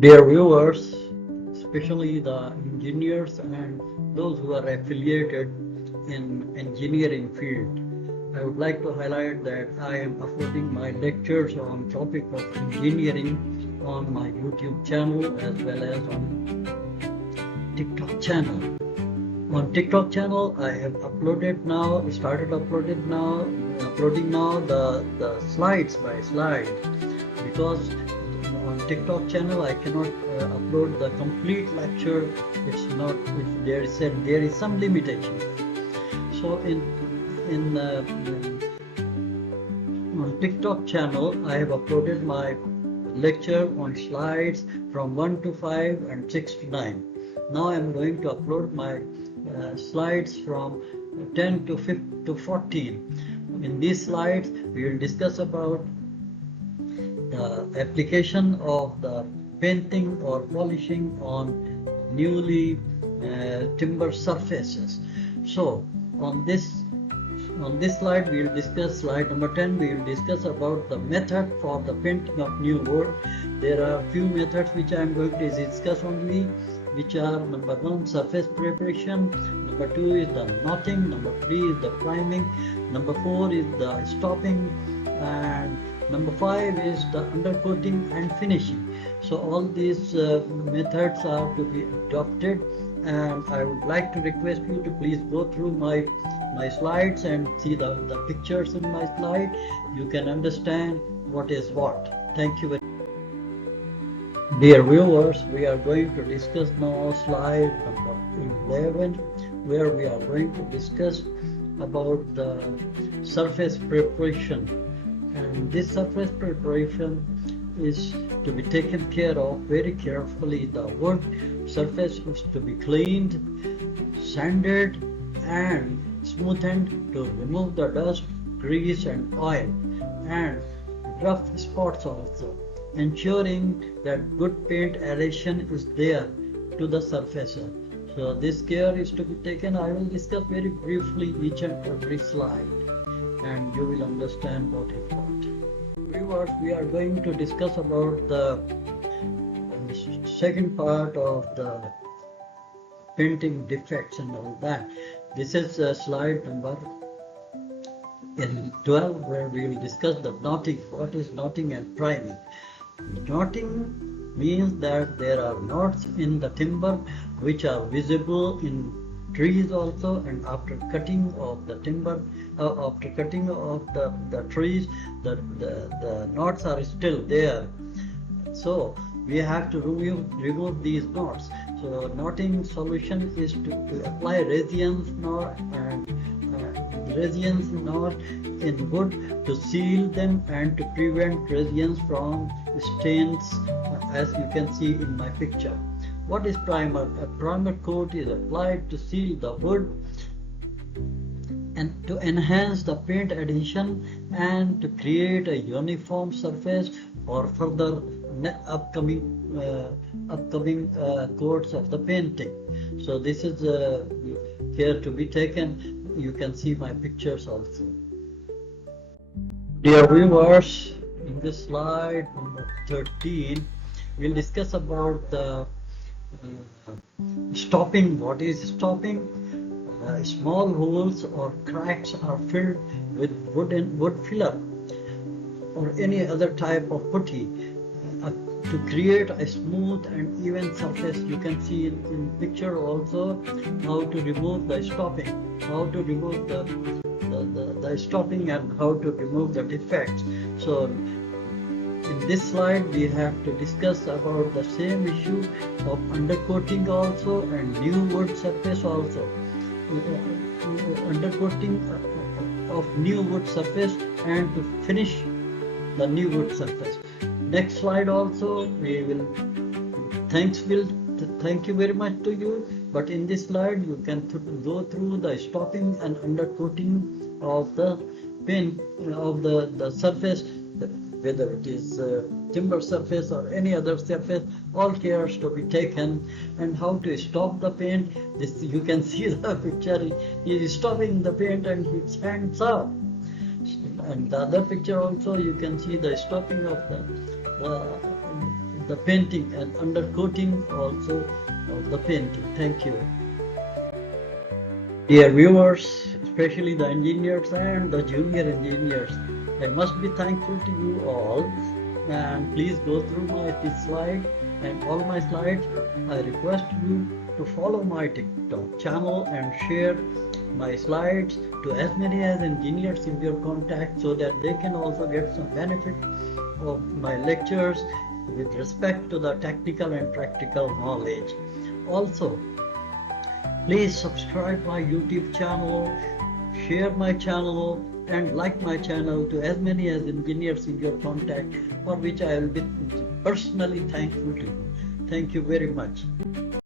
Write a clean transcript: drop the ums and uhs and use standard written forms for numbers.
Dear viewers, especially the engineers and those who are affiliated in engineering field, I would like to highlight that I am uploading my lectures on topic of engineering on my YouTube channel as well as on TikTok channel. On TikTok channel, I have uploading now the slides by slide, because on TikTok channel I cannot upload the complete lecture. It's not. There is some limitation. So on TikTok channel I have uploaded my lecture on slides from 1 to 5 and 6 to 9. Now I am going to upload my slides from 10 to 14. In these slides we will discuss about the application of the painting or polishing on newly timber surfaces. So on this slide we will discuss slide number 10. We will discuss about the method for the painting of new wood. There are few methods which I am going to discuss only, which are: number 1, surface preparation; number 2 is the knotting; number 3 is the priming; number 4 is the stopping; and number 5 is the undercoating and finishing. So all these methods are to be adopted, and I would like to request you to please go through my slides and see the pictures in my slide. You can understand what is what. Thank you very much. Dear viewers, we are going to discuss now slide number 11, where we are going to discuss about the surface preparation. And this surface preparation is to be taken care of very carefully. The wood surface is to be cleaned, sanded and smoothened to remove the dust, grease and oil, and rough spots also, ensuring that good paint adhesion is there to the surface. So this care is to be taken. I will discuss very briefly each and every slide, and you will understand what is what. Viewers, we are going to discuss about the second part of the painting defects and all that. This is slide number 12, where we will discuss the knotting. What is knotting and priming? Knotting means that there are knots in the timber which are visible in trees also, and after cutting of the timber, after cutting of the trees, the knots are still there. So we have to remove these knots. So knotting solution is to apply resins knot in wood to seal them and to prevent resins from stains, as you can see in my picture. What is primer? A primer coat is applied to seal the wood and to enhance the paint adhesion and to create a uniform surface for further upcoming coats of the painting. So this is care to be taken. You can see my pictures also. Dear viewers, in this slide number 13, we'll discuss about the stopping. What is stopping? Small holes or cracks are filled with wood filler or any other type of putty to create a smooth and even surface. You can see in picture also how to remove the stopping, how to remove the stopping and how to remove the defects. So in this slide we have to discuss about the same issue of undercoating also and new wood surface also. Undercoating of new wood surface and to finish the new wood surface. Next slide also we will thank you very much to you, but in this slide you can go through the stopping and undercoating of the paint of the surface, whether it is timber surface or any other surface. All cares to be taken, and how to stop the paint. This you can see the picture. He is stopping the paint and his hands up. And the other picture also you can see the stopping of the painting and undercoating also of the painting. Thank you. Dear viewers, especially the engineers and the junior engineers, I must be thankful to you all, and please go through this slide and all my slides. I request you to follow my TikTok channel and share my slides to as many as engineers in your contact, so that they can also get some benefit of my lectures with respect to the technical and practical knowledge. Also, please subscribe my YouTube channel, share my channel, and like my channel to as many as engineers in your contact, for which I will be personally thankful to you. Thank you very much.